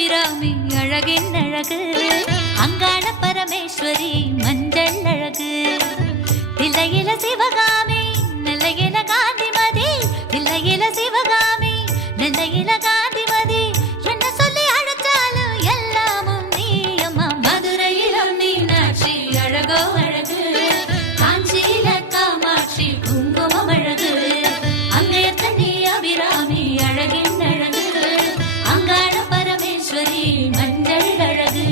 அபிராமி அழகின் அழகு அங்காள பரமேஸ்வரி மஞ்சள் அழகு தில்லையில சிவகாமி நெல்லையில காந்திமதி தில்லையில சிவகாமி நெல்லையில காந்திமதி என்ன சொல்லி அழைச்சாலும் எல்லாமும் நீ அம்மா மதுரையிலும் மீனாட்சி அழகோ அழகு காஞ்சியில காமாட்சி குங்குமம் அழகு அங்கையத்த நீ அபிராமி அழகின் அழகு அங்காள பரமேஸ்வரி மஞ்சள் அழகு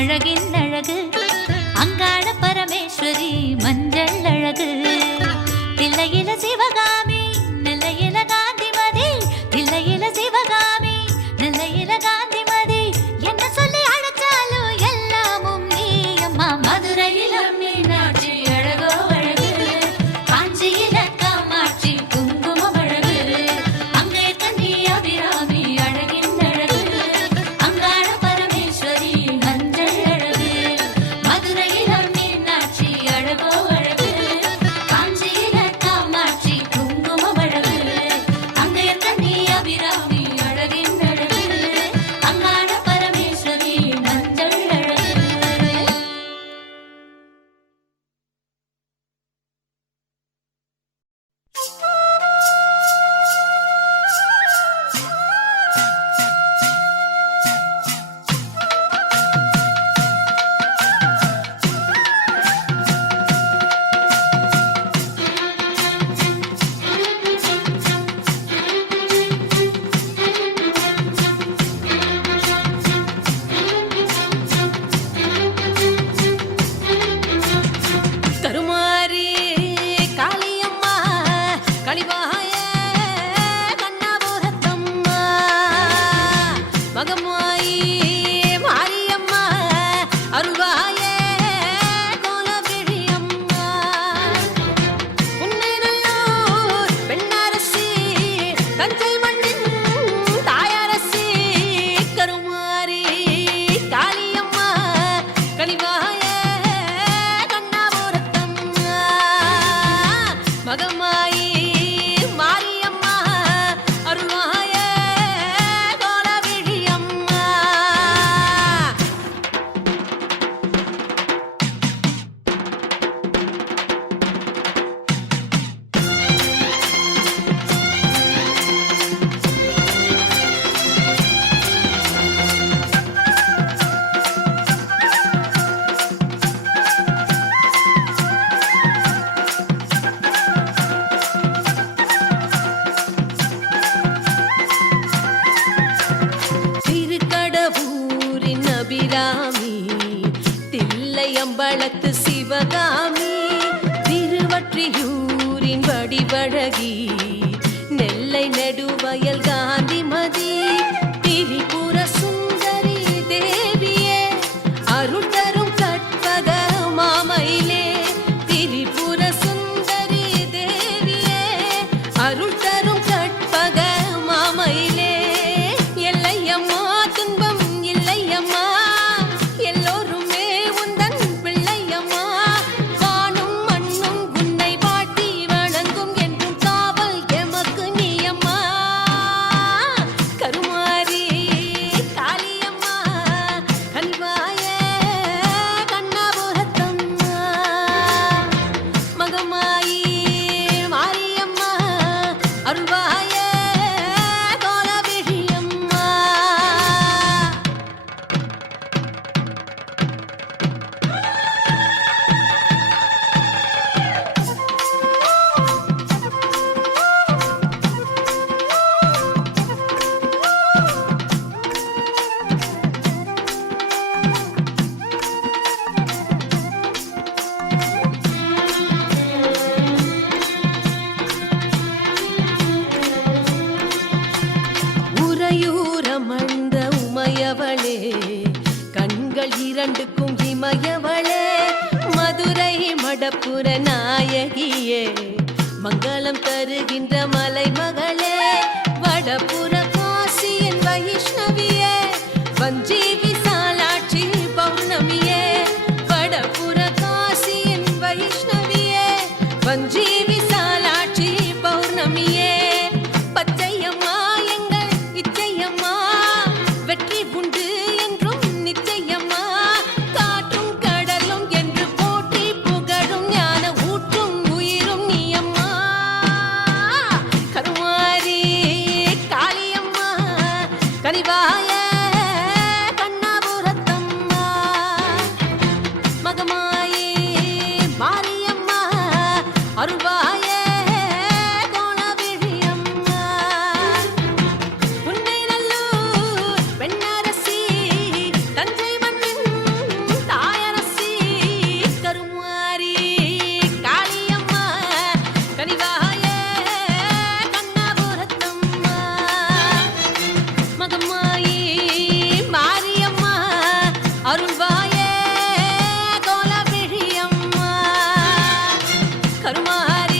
அழகின் அழகு அங்காள பரமேஸ்வரி மஞ்சள் அழகு தில்லையில சிவகாமி நெல்லையில காந்திமதி தில்லையில சிவகாமி நெல்லையில காந்திமதி என்ன சொல்லி அழைச்சாலும் எல்லாமும் நீ அம்மா மதுரையில மீனாட்சி அழகோ அழகு காஞ்சியில காமாட்சி குங்குமம் அழகு அங்கே கண்ணி அபிராமி அழகின் அழகு அங்காள பரமேஸ்வரி மஞ்சள் அழகு மதுரையில மீனாட்சி அழகோ அழகு தில்லையம்பலத்து சிவகாமி திருவற்றியூரின் வடிவழகி நெல்லை நெடுவயல் காந்திமதி திரிபுர சுந்தரி தேவியே அருள் தரும் கற்பக மாமயிலே திரிபுர சுந்தரி தேவியே அருள் தரும் கற்பக மாமயிலே எல்லையம்மா துன்பம் இல்லையம்மா எல்லோருமே உந்தன் பிள்ளையம்மா வானும் மண்ணும் உன்னை வாட்டி வணங்கும் என்றும் காவல் எமக்கு நீயம்மா கருமாரி காளியம்மா கனிவாய கண்ணபுரத்தம்மா மகமாயி மாரியம்மா அருள்வாய கோலவிழியம்மா உறையூரமர்ந்த உமையவளே கண்கள் இரண்டுக்கும் இமயவளே மதுரை மடப்புற நாயகியே மங்களம் தருகின்ற மலைமகளே வடபுற காசியின் வைஷ்ணவியே வஞ்சி விசாலாட்சி பௌர்ணமியே வடபுற காசியின் வைஷ்ணவியே வஞ்சி விசாலாட்சி பௌர்ணமியே பச்சையம்மா எங்கள் இச்சையம்மா வெற்றி உண்டு என்றும் நிச்சயம்மா காற்றும் கடலும் என்று போற்றி புகழும் ஞான ஊற்றும் உயிரும் நீயம்மா கருமாரி காளியம்மா கனிவாய கண்ணபுரத்தம்மா மகமாயி மாரியம்மா அருள்வாய கோலவிழியம்மா உன்னை நல்லூர் பெண்ணரசி தஞ்சை மண்ணின் தாயரசி கருமாரி காளியம்மா கனிவாய கண்ணபுரத்தம்மா மகமாயி மாரியம்மா அருள்வாய கோலவிழியம்மா கருமாரி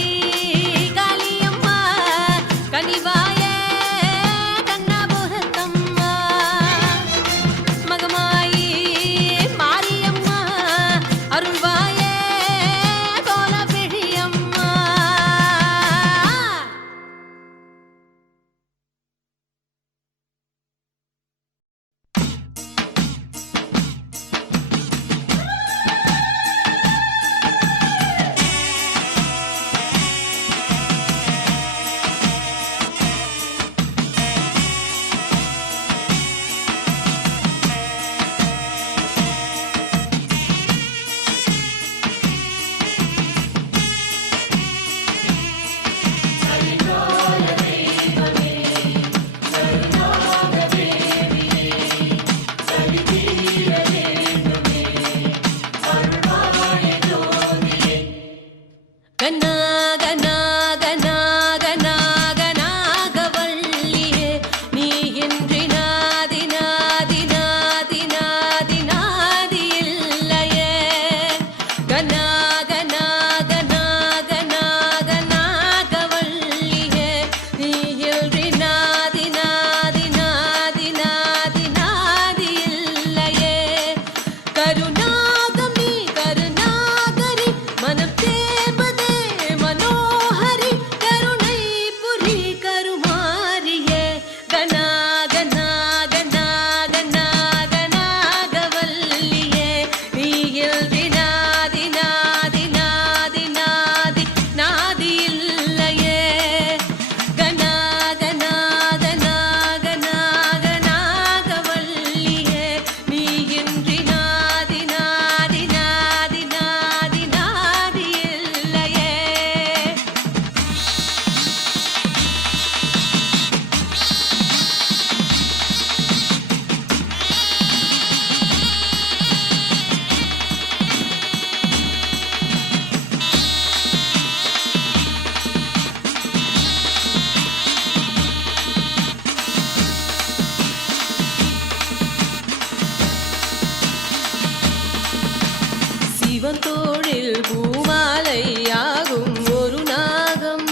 சிவன் தோளில் பூமாலையாகும் ஒரு நாகம்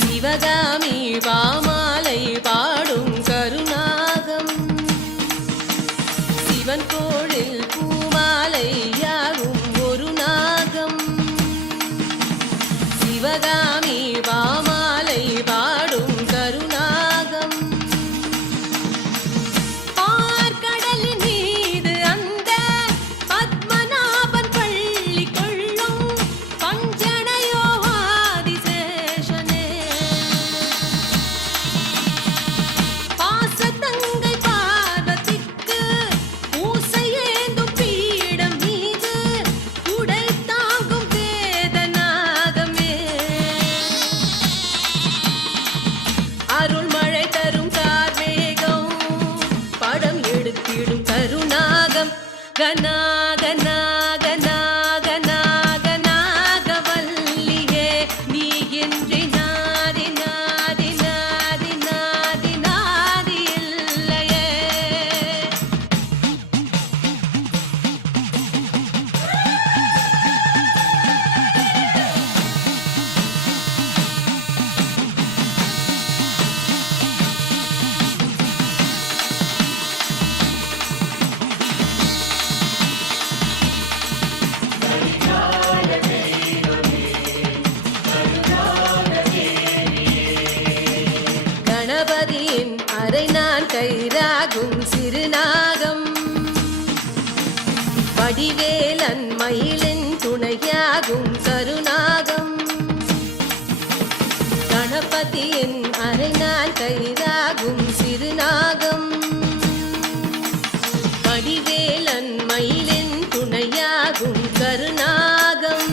சிவகாமி பாமாலை பாடும் கருநாகம் சிவன் தோளில் பூமாலையாகும் ஒரு நாகம் சிவகாமி பாமாலை பாடும் கருநாகம் பார்க்கடலின் மீது அந்த பத்மநாபன் பள்ளி கொள்ளும் பஞ்சனையோ ஆதிசேஷனே பாசத்தங்கை பார்வதிக்கு பூசையேந்தும் பீடம் மீது உடை தாங்கும் வேதநாகமே அருள்மழை தரும் கார்மேகம் படம் எடுத்திடும் கருநாகம் கனாகனாகனாகனாகனாகவல்லியே நீ இன்றி நாதி நாதி நாதி நாதி நாதி இல்லையே கணபதியின் அரை நான் கயிறாகும் சிறுநாகம் வடிவேலன் மயிலின் துணையாகும் கருநாகம் கணபதியின் அரை நான் கயிறாகும் சிறுநாகம் வடிவேலன் மயிலின் துணையாகும் கருநாகம்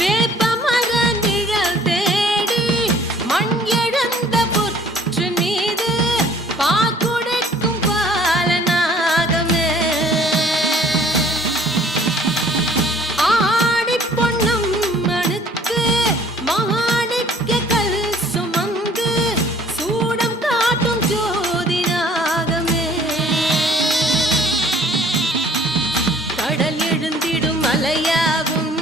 வேப்பமர நிழல் தேடி மண் எழுந்த புற்று மீது பாக்குடைக்கும் பாலநாகமே ஆடிப் பொன்னம் மணுக்கு மாணிக்க கல் சுமந்து சூடம் காட்டும் ஜோதி நாகமே கடல் எழுந்திடும் மலையாகும்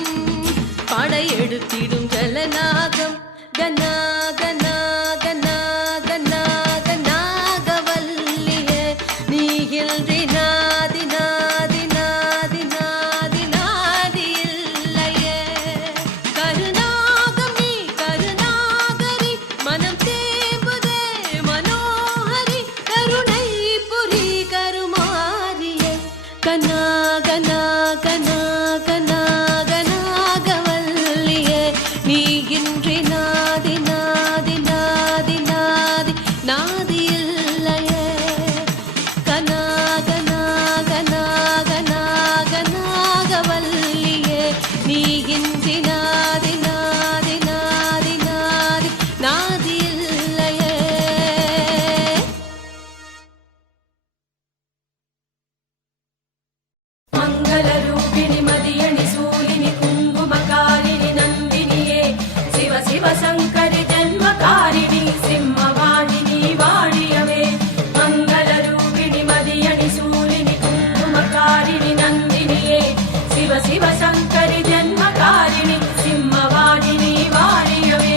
படை எடுத்திடும் ஜலநாகம் கனாகனாகனாகனாகனாகவல்லியே நீ இன்றி நாதி நாதி நாதி நாதி நாதி இல்லையே கருநாகம் நீ கருநாகரி மனம் தேம்புதே மனோஹரி கருணை புரி கருமாரியே கனாகனாகனாகனாகனாகவல்லியே நீ இன்றி நாதி நாதி நாதி நாதி நாதி இல்லையே கனாகனாகனாகனாகனாகவல்லியே நீ இன்றி நாதி நாதி நாதி நாதி நாதி இல்லையே மங்களரூபிணி மதியணி சூலினி குங்குமகாரிணி நந்தினியே சிவ சிவ சங்கரி ஜன்மகாரிணி சிம்மவாணினி வாழியவே மங்களரூபிணி மதியணி சூலினி குங்குமகாரிணி நந்தினியே சிவ சிவ சங்கரி ஜன்மகாரிணி சிம்மவாணினி வாழியவே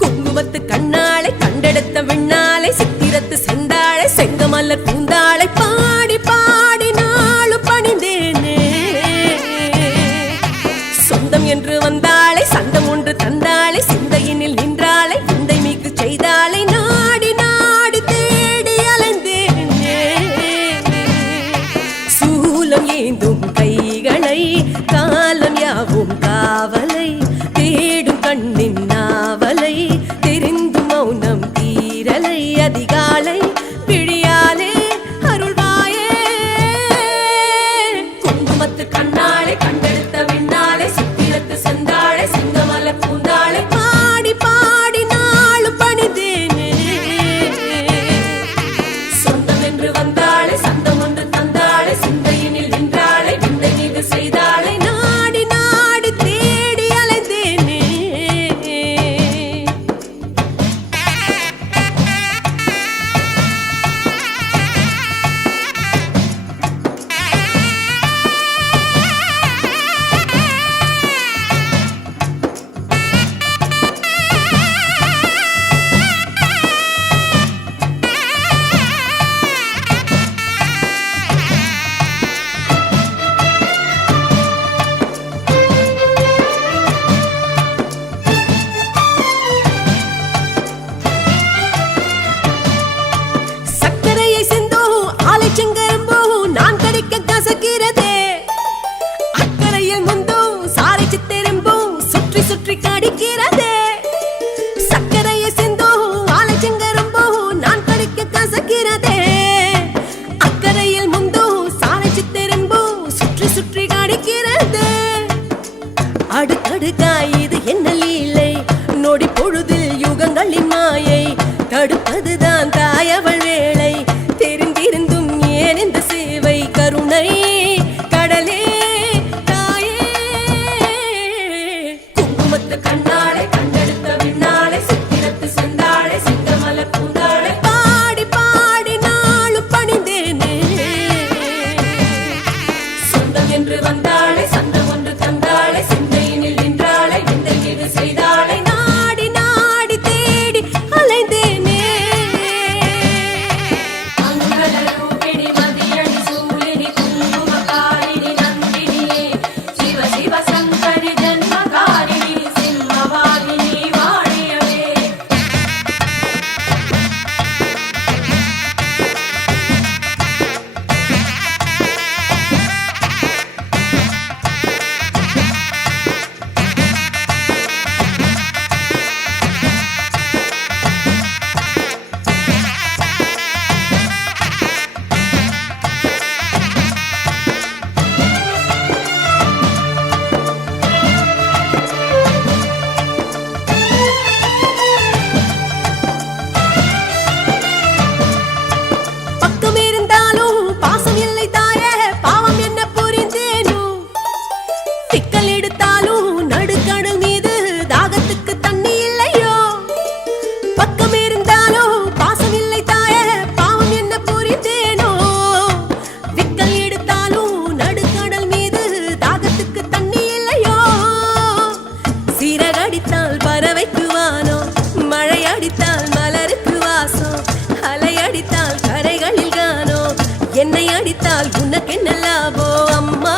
குங்குமத்து கண்ணாளை கண்டெடுத்த விண்ணாளை சித்திரத்து செந்தாளை செங்கமல்ல கூந்தாளை பாடி பாடி நாளும் பணிந்தேனே சொந்தம் என்று வந்தாளை சந்தம் ஒன்று தந்தாளை சிந்தையினில் நின்றாளை விந்தை மீக்கு செய்தாளை நாடி நாடி தேடி அலைந்தேனே சூலம் ஏந்தும் கைகளை காலம் யாவும் காவலை தேடும் கண்ணின் நாவலை தெரிந்து மௌனம் தீரலை அதிகாலை பிழியாலே அருள்வாயே குங்குமத்து கண்ணாளை கண்டெடுத்த விண்ணாளை சித்திரத்து செந்தாளை சிங்கமல இது காயுது என்ன லீலை நொடி பொழுதில் யுகங்களின் மாயை தடுப்பதுதான் தாயவள் வேளை தெரிந்திருந்தும் ஏன் இந்த சேவை கருணை கடலே தாயே குங்குமத்து கண்ணாளை கண்டெடுத்த விண்ணாளை சித்திரத்து செந்தாளை சிங்கமல பூந்தாளை பாடி பாடி நாளும் பணிந்தேனே சொந்தம் என்று வந்தாளை சந்தம் ஒன்று தந்தாளை சிந்தையினில் நின்றாளை விந்தை மீது செய்தாளை நாடி நாடி தேடி அலைந்தேனே மங்களரூபிணி மதியணி சூலினி குங்குமகாரிணி நந்தினியே சிவ சிவ சங்கரி ஜன்மகாரிணி சிம்மவாகினி வாழியவே பக்கம் இருந்தாலும் பாசம் இல்லை தாயே பாவம் என்ன புரிந்தேனோ சிக்கல் எடுத்தாலும் நடுக்கடல் மீது தாகத்துக்கு தண்ணி இல்லையோ பக்கம் இருந்தாலும் பாசம் இல்லை தாயே பாவம் என்ன புரிந்தேனோ விக்கல் எடுத்தாலும் நடுக்கடல் மீது தாகத்துக்கு தண்ணி இல்லையோ சீரகடித்தால் பறவைக்கு வானம் மழை அடித்தால் மலருக்கு வாசம் அலை அடித்தால் கரைகளில் காணோ என்னை அடித்தால் உனக்கு என்ன லாபோ அம்மா